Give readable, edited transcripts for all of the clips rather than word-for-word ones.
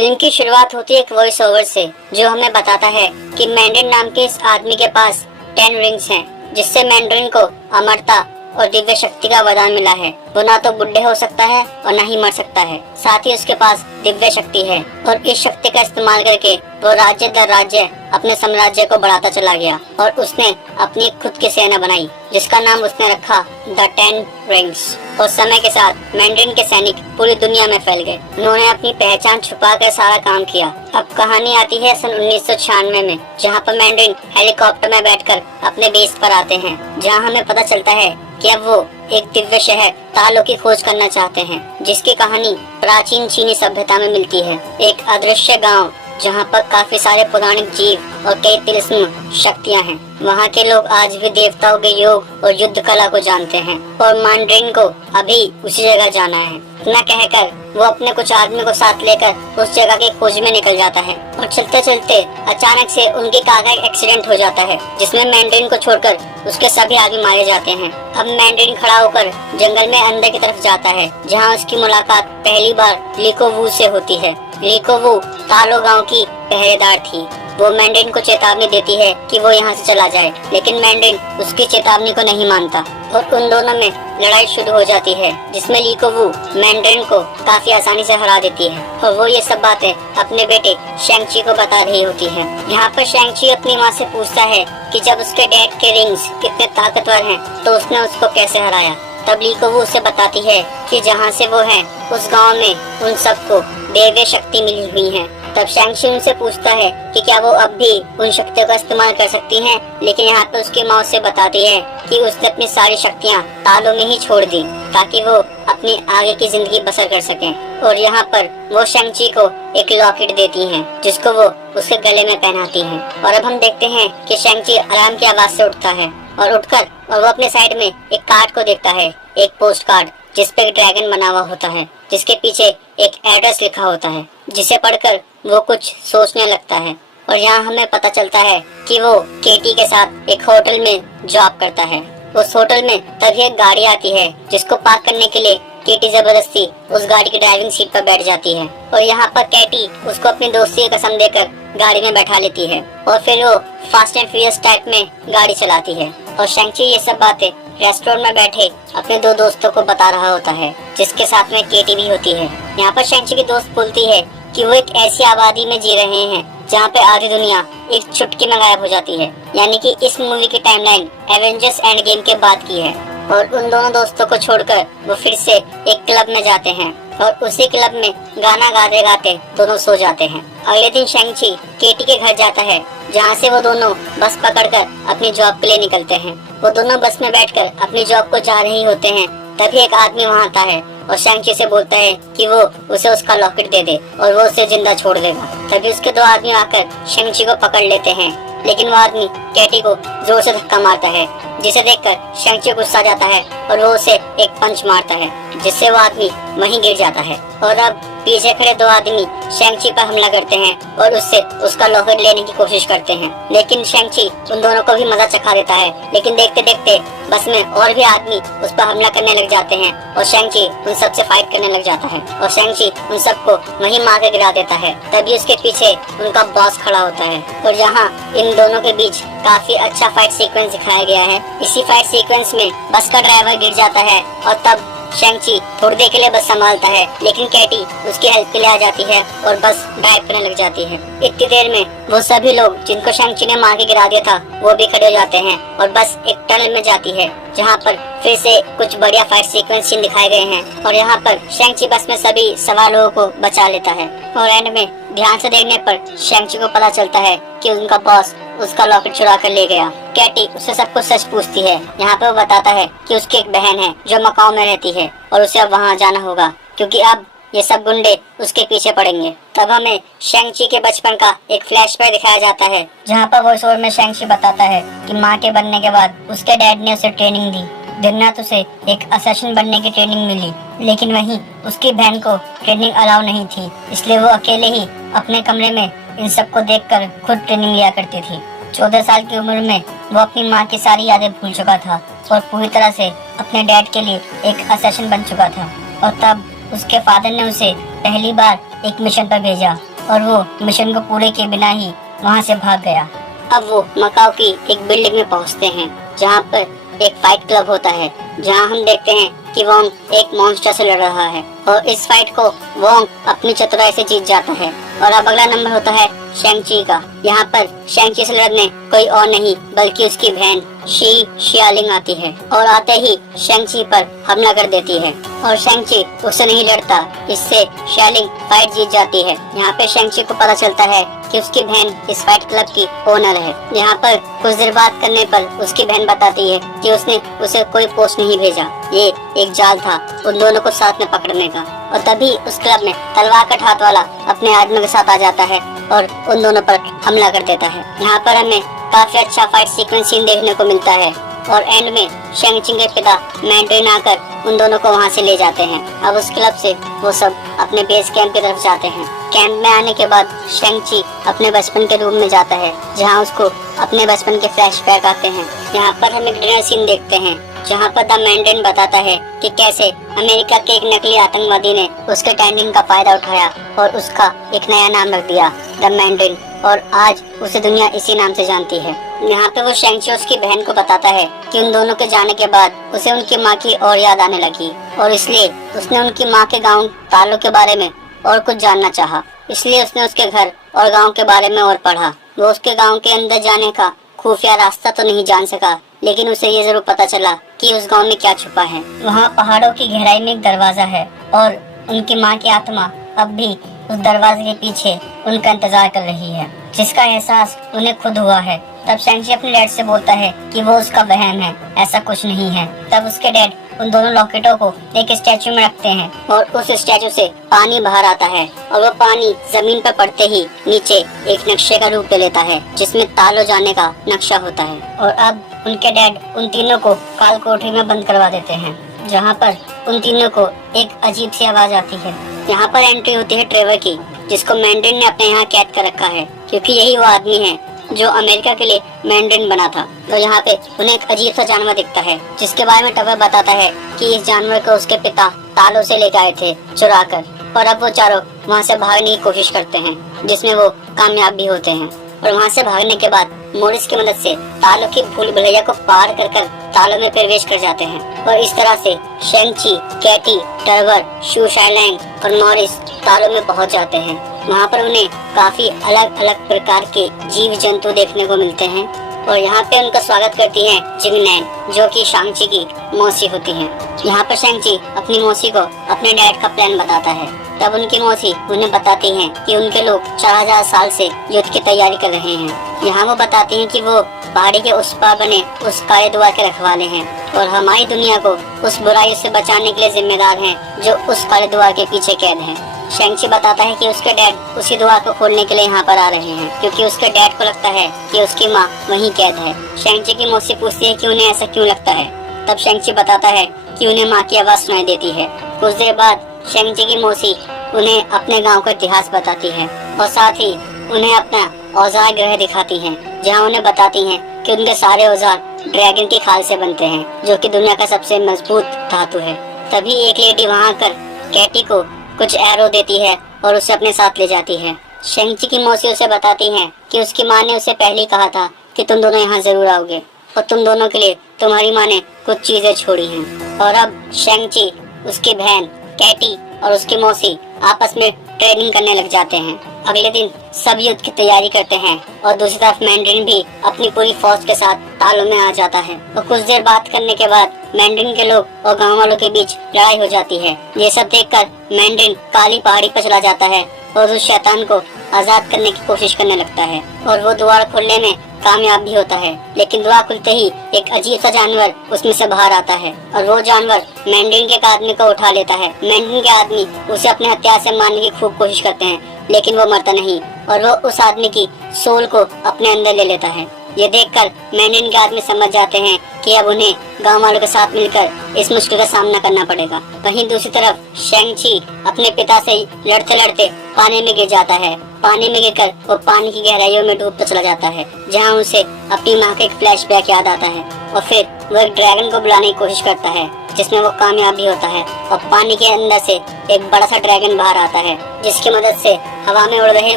Film की शुरुआत होती है एक वॉइस ओवर से, जो हमें बताता है कि मैंड्रिन नाम के इस आदमी के पास 10 रिंग्स हैं, जिससे मैंड्रिन को अमरता और दिव्य शक्ति का वरदान मिला है। वो ना तो बुढ़े हो सकता है और ना ही मर सकता है। साथ ही उसके पास दिव्य शक्ति है और इस शक्ति का इस्तेमाल करके वो राज्य दर राज्य अपने साम्राज्य को बढ़ाता चला गया और उसने अपनी खुद की सेना बनाई, जिसका नाम उसने रखा द 10 रिंग्स। और समय के साथ मैंड्रिन के सैनिक पूरी दुनिया में फैल गए। उन्होंने अपनी पहचान छुपा कर सारा काम किया। अब कहानी आती है सन 1996 में, जहाँ पर मैंड्रिन हेलीकॉप्टर में बैठकर अपने बेस पर आते हैं, जहाँ हमें पता चलता है कि अब वो एक दिव्य शहर तालों की खोज करना चाहते हैं, जिसकी कहानी प्राचीन चीनी सभ्यता में मिलती है। एक अदृश्य गांव जहां पर काफी सारे पौराणिक जीव और कई तिलिस्म शक्तियां हैं। वहां के लोग आज भी देवताओं के योग और युद्ध कला को जानते हैं और मैंड्रिन को अभी उसी जगह जाना है। इतना कहकर वो अपने कुछ आदमी को साथ लेकर उस जगह की खोज में निकल जाता है और चलते चलते अचानक से उनकी कार का एक्सीडेंट हो जाता है, जिसमें मैंड्रिन को छोड़कर उसके सभी आदमी मारे जाते हैं। अब मैंड्रिन खड़ा होकर जंगल में अंदर की तरफ जाता है, जहाँ उसकी मुलाकात पहली बार लीको वू से होती है। लीको वू तालो गांव की पहरेदार थी। वो मैंड्रिन को चेतावनी देती है कि वो यहाँ से चला जाए, लेकिन मैंड्रिन उसकी चेतावनी को नहीं मानता और उन दोनों में लड़ाई शुरू हो जाती है, जिसमें लीको वू मैंड्रिन को काफी आसानी से हरा देती है और वो ये सब बातें अपने बेटे शेंगची को बता रही होती है। यहाँ पर शेंगची अपनी माँ से पूछता है कि जब उसके डैड के रिंग्स कितने ताकतवर हैं, तो उसने उसको कैसे हराया। तब लीको वू उसे बताती है कि जहाँ से वो है उस गाँव में उन सबको दिव्य शक्ति मिली हुई है। तब शेंगची उनसे पूछता है कि क्या वो अब भी उन शक्तियों का इस्तेमाल कर सकती हैं, लेकिन यहाँ पे उसकी माँ उसे बताती है कि उसने अपनी सारी शक्तियाँ तालों में ही छोड़ दी, ताकि वो अपनी आगे की जिंदगी बसर कर सके। और यहाँ पर वो शेंगची को एक लॉकेट देती हैं, जिसको वो उसके गले में पहनाती हैं। और अब हम देखते हैं कि शेंगची आराम की आवाज से उठता है और उठकर वो अपने साइड में एक कार्ड को देखता है, एक पोस्ट कार्ड जिसपे एक ड्रैगन बना हुआ होता है, जिसके पीछे एक एड्रेस लिखा होता है, जिसे पढ़कर वो कुछ सोचने लगता है। और यहाँ हमें पता चलता है कि वो केटी के साथ एक होटल में जॉब करता है। उस होटल में तभी एक गाड़ी आती है, जिसको पार्क करने के लिए केटी जबरदस्ती उस गाड़ी की ड्राइविंग सीट पर बैठ जाती है और यहाँ पर केटी उसको अपनी दोस्ती की कसम देकर गाड़ी में बैठा लेती है और फिर वो फास्ट एंड फ्यूरियस टाइप में गाड़ी चलाती है। और शेंगची ये सब बातें रेस्टोरेंट में बैठे अपने दो दोस्तों को बता रहा होता है, जिसके साथ में केटी भी होती है। यहाँ पर शेंगची की दोस्त बोलती है कि वो एक ऐसी आबादी में जी रहे हैं जहाँ पे आधी दुनिया एक चुटकी में गायब हो जाती है, यानी कि इस मूवी की टाइमलाइन एवेंजर्स एंड गेम के बाद की है। और उन दोनों दोस्तों को छोड़कर वो फिर से एक क्लब में जाते हैं और उसी क्लब में गाना गाते गाते दोनों सो जाते हैं। अगले दिन शेंगची केटी के घर जाता है, जहाँ से वो दोनों बस पकड़कर अपनी जॉब के लिए निकलते हैं। वो दोनों बस में बैठकर अपनी जॉब को जा रहे होते हैं, तभी एक आदमी वहाँ आता है और शेंगची से बोलता है कि वो उसे उसका लॉकेट दे दे और वो उसे जिंदा छोड़ देगा। तभी उसके दो आदमी आकर शेंगची को पकड़ लेते हैं, लेकिन वो आदमी केटी को जोर से धक्का मारता है, जिसे देखकर शेंगची गुस्सा जाता है और वो उसे एक पंच मारता है, जिससे वो आदमी वहीं गिर जाता है। और अब पीछे खड़े दो आदमी शेंगची पर हमला करते हैं और उससे उसका लॉकेट लेने की कोशिश करते हैं, लेकिन शेंगची उन दोनों को भी मजा चखा देता है। लेकिन देखते देखते बस में और भी आदमी उस पर हमला करने लग जाते हैं और शेंगची उन सब से फाइट करने लग जाता है और शेंगची उन सबको वहीं मार के गिरा देता है। तभी उसके पीछे उनका बॉस खड़ा होता है और यहाँ इन दोनों के बीच काफी अच्छा फाइट सीक्वेंस दिखाया गया है। इसी फाइट सीक्वेंस में बस का ड्राइवर गिर जाता है और तब शेंगची थोड़ी देर के लिए बस संभालता है, लेकिन केटी उसकी हेल्प के लिए आ जाती है और बस ड्राइव करने लग जाती है। इतनी देर में वो सभी लोग जिनको शेंगची ने मार के गिरा दिया था वो भी खड़े हो जाते हैं और बस एक टनल में जाती है, जहाँ पर फिर से कुछ बढ़िया फाइट सीक्वेंस सीन दिखाए गए हैं। और यहाँ पर शेंगची बस में सभी सवार लोगों को बचा लेता है और एंड में ध्यान से देखने पर शेंगची को पता चलता है कि उनका बॉस उसका लॉकेट चुरा कर ले गया। केटी उससे सब कुछ सच पूछती है। यहाँ पे वो बताता है कि उसकी एक बहन है जो मकाओ में रहती है और उसे अब वहाँ जाना होगा, क्योंकि अब ये सब गुंडे उसके पीछे पड़ेंगे। तब हमें शेंगची के बचपन का एक फ्लैशबैक दिखाया जाता है, जहाँ पर वॉइस ओवर में शेंगची बताता है कि माँ के बनने के बाद उसके डैड ने उसे ट्रेनिंग दी। दिन रात उसे एक असैसिन बनने की ट्रेनिंग मिली, लेकिन वहीं उसकी बहन को ट्रेनिंग अलाउ नहीं थी, इसलिए वो अकेले ही अपने कमरे में इन सबको देखकर खुद ट्रेनिंग लिया करती थी। 14 साल की उम्र में वो अपनी माँ की सारी यादें भूल चुका था और पूरी तरह से अपने डैड के लिए एक असैसिन बन चुका था। और तब उसके फादर ने उसे पहली बार एक मिशन पर भेजा और वो मिशन को पूरे किए बिना ही वहाँ से भाग गया। अब वो मकाओ की एक बिल्डिंग में पहुँचते हैं जहाँ पर एक फाइट क्लब होता है, जहाँ हम देखते हैं कि वोंग एक मॉन्स्टर से लड़ रहा है और इस फाइट को वोंग अपनी चतुराई से जीत जाता है। और अब अगला नंबर होता है शेंग-ची का। यहाँ पर शेंग-ची से लड़ने कोई और नहीं बल्कि उसकी बहन शी शियालिंग आती है और आते ही शेंग-ची पर हमला कर देती है और शेंग-ची उससे नहीं लड़ता, इससे शियालिंग फाइट जीत जाती है। यहाँ पे शेंग-ची को पता चलता है कि उसकी बहन इस फाइट क्लब की ओनर है। यहाँ पर कुछ देर बात करने पर उसकी बहन बताती है कि उसने उसे कोई पोस्ट नहीं भेजा, ये एक जाल था उन दोनों को साथ में पकड़ने का। और तभी उस क्लब में तलवार कट हाथ वाला अपने आदमी के साथ आ जाता है और उन दोनों पर हमला कर देता है। यहाँ पर हमें काफी अच्छा फाइट सीक्वेंस सीन देखने को मिलता है और एंड में शेंग-ची के पिता मैंड्रिन आकर उन दोनों को वहाँ से ले जाते हैं। अब उस क्लब से वो सब अपने बेस कैंप की तरफ जाते हैं। कैंप में आने के बाद शेंग-ची अपने बचपन के रूम में जाता है जहाँ उसको अपने बचपन के फ्लैशबैक आते हैं। यहाँ पर हम एक डिनर सीन देखते हैं जहाँ पर द मैंड्रिन बताता है कि कैसे अमेरिका के एक नकली आतंकवादी ने उसके टैलेंट का फायदा उठाया और उसका एक नया नाम रख दिया, द मैंड्रिन, और आज उसे दुनिया इसी नाम से जानती है। यहाँ पे वो शेंग-ची उसकी बहन को बताता है कि उन दोनों के जाने के बाद उसे उनकी माँ की और याद आने लगी और इसलिए उसने उनकी माँ के गाँव तालो के बारे में और कुछ जानना चाहा। इसलिए उसने उसके घर और गाँव के बारे में और पढ़ा। वो उसके गाँव के अंदर जाने का खुफिया रास्ता तो नहीं जान सका, लेकिन उसे ये जरूर पता चला कि उस गांव में क्या छुपा है। वहाँ पहाड़ों की गहराई में एक दरवाजा है और उनकी माँ की आत्मा अब भी उस दरवाजे के पीछे उनका इंतजार कर रही है, जिसका एहसास उन्हें खुद हुआ है। तब शेंग-ची अपने डैड से बोलता है कि वो उसका बहन है, ऐसा कुछ नहीं है। तब उसके डैड उन दोनों लॉकेटों को एक स्टैचू में रखते हैं और उस स्टैचू से पानी बाहर आता है और वो पानी जमीन पर पड़ते ही नीचे एक नक्शे का रूप ले लेता है जिसमें तालो जाने का नक्शा होता है। और अब उनके डैड उन तीनों को काल कोठरी में बंद करवा देते हैं, जहाँ पर उन तीनों को एक अजीब सी आवाज आती है। यहाँ पर एंट्री होती है ट्रेवर की, जिसको मैंड्रिन ने अपने यहाँ कैद कर रखा है, क्योंकि यही वो आदमी है जो अमेरिका के लिए मैंड्रिन बना था। तो यहाँ पे उन्हें एक अजीब सा जानवर दिखता है, जिसके बारे में ट्रेवर बताता है कि इस जानवर को उसके पिता तालो से लेकर आए थे चुरा कर, और अब वो चारों वहाँ से भागने की कोशिश करते हैं, जिसमें वो कामयाब भी होते हैं। और वहाँ से भागने के बाद मोरिस की मदद से तालो की भूल भुलैया को पार कर तालो में प्रवेश कर जाते हैं और इस तरह से शेंग-ची, कैटी, ट्रेवर, शू शाइलैंग और मोरिस तालो में पहुँच जाते हैं। वहाँ पर उन्हें काफी अलग अलग प्रकार के जीव जंतु देखने को मिलते हैं और यहाँ पे उनका स्वागत करती है जिंगनैन, जो कि शेंग-ची की मौसी होती है। यहाँ पर शेंग-ची अपनी मौसी को अपने डैड का प्लान बताता है। तब उनकी मौसी उन्हें बताती हैं कि उनके लोग 4000 साल से युद्ध की तैयारी कर रहे हैं। यहाँ वो बताती हैं कि वो पहाड़ी के उस पार बने उस काले द्वार के रखवाले हैं और हमारी दुनिया को उस बुराई से बचाने के लिए जिम्मेदार हैं जो उस काले द्वार के पीछे कैद हैं। शेंग-ची बताता है कि उसके डैड उसी द्वार को खोलने के लिए यहाँ पर आ रहे हैं, क्योंकि उसके डैड को लगता है कि उसकी माँ वहीं कैद है। शेंग-ची की मौसी पूछती है कि उन्हें ऐसा क्यों लगता है। तब शेंग-ची बताता है कि उन्हें माँ की आवाज सुनाई देती है। कुछ देर बाद शेंग-ची की मौसी उन्हें अपने गांव का इतिहास बताती है और साथ ही उन्हें अपना औजार ग्रह दिखाती हैं, जहां उन्हें बताती हैं कि उनके सारे औजार ड्रैगन की खाल से बनते हैं, जो कि दुनिया का सबसे मजबूत धातु है। तभी एक लेडी वहां आकर कैटी को कुछ एरो देती है और उसे अपने साथ ले जाती है। शेंग-ची की मौसी उसे बताती हैं कि उसकी माँ ने उसे पहले ही कहा था कि तुम दोनों यहाँ जरूर आओगे और तुम दोनों के लिए तुम्हारी माँ ने कुछ चीजें छोड़ी हैं। और अब शेंग-ची, उसकी बहन कैटी और उसकी मौसी आपस में ट्रेनिंग करने लग जाते हैं। अगले दिन सब युद्ध की तैयारी करते हैं और दूसरी तरफ मैंड्रिन भी अपनी पूरी फौज के साथ तालो में आ जाता है। और कुछ देर बात करने के बाद मैंड्रिन के लोग और गांव वालों के बीच लड़ाई हो जाती है। ये सब देखकर मैंड्रिन काली पहाड़ी पर चला जाता है और उस शैतान को आजाद करने की कोशिश करने लगता है और वो द्वार खोलने में कामयाब भी होता है। लेकिन द्वार खुलते ही एक अजीब सा जानवर उसमें से बाहर आता है और वो जानवर मैंड्रिन के एक आदमी को उठा लेता है। मैंड्रिन के आदमी उसे अपने हथियार से मारने की खूब कोशिश करते हैं, लेकिन वो मरता नहीं और वो उस आदमी की सोल को अपने अंदर ले लेता है। ये देखकर मैंड्रिन के आदमी समझ जाते हैं कि अब उन्हें गांव वालों के साथ मिलकर इस मुश्किल का सामना करना पड़ेगा। वहीं दूसरी तरफ शेंग-ची अपने पिता से लड़ते लड़ते पानी में गिर जाता है। पानी में गिरकर वो पानी की गहराइयों में डूबता चला जाता है, जहां उसे अपनी माँ का एक फ्लैशबैक याद आता है और फिर वो एक ड्रैगन को बुलाने की कोशिश करता है जिसमें वो कामयाब भी होता है और पानी के अंदर से एक बड़ा सा ड्रैगन बाहर आता है, जिसकी मदद से हवा में उड़ रहे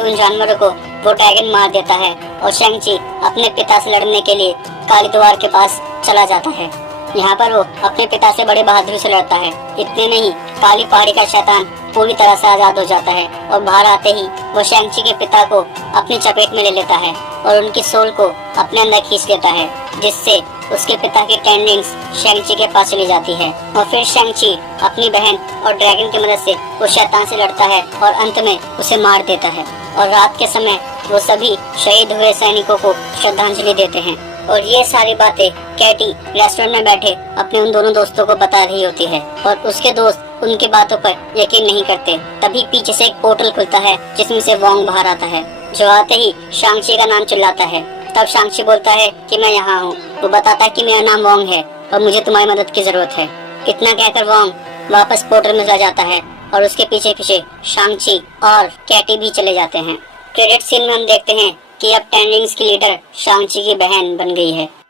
उन जानवरों को वो ड्रैगन मार देता है और शैंग-ची अपने पिता से लड़ने के लिए काली द्वार के पास चला जाता है। यहाँ पर वो अपने पिता से बड़े बहादुरी से लड़ता है। इतने में ही काली पहाड़ी का शैतान पूरी तरह से आजाद हो जाता है और बाहर आते ही वो शैंग-ची के पिता को अपनी चपेट में ले लेता है और उनकी सोल को अपने अंदर खींच लेता है, जिससे उसके पिता की 10 रिंग्स शैंग-ची के पास चली जाती है। और फिर शैंग-ची अपनी बहन और ड्रैगन की मदद से उस शैतान से लड़ता है और अंत में उसे मार देता है। और रात के समय वो सभी शहीद हुए सैनिकों को श्रद्धांजलि देते हैं। और ये सारी बातें कैटी रेस्टोरेंट में बैठे अपने उन दोनों दोस्तों को बता रही होती है और उसके दोस्त उनकी बातों पर यकीन नहीं करते। तभी पीछे से एक पोर्टल खुलता है जिसमें से वोंग बाहर आता है, जो आते ही शैंग-ची का नाम चिल्लाता है। तब शैंग-ची बोलता है कि मैं यहाँ हूँ। वो बताता है कि मेरा नाम वोंग है और मुझे तुम्हारी मदद की जरूरत है। इतना कहकर वोंग वापस पोर्टल में चला जाता है और उसके पीछे पीछे शैंग-ची और कैटी भी चले जाते हैं। क्रेडिट सीन में हम देखते हैं कि अब 10 रिंग्स की लीडर शैंग-ची की बहन बन गई है।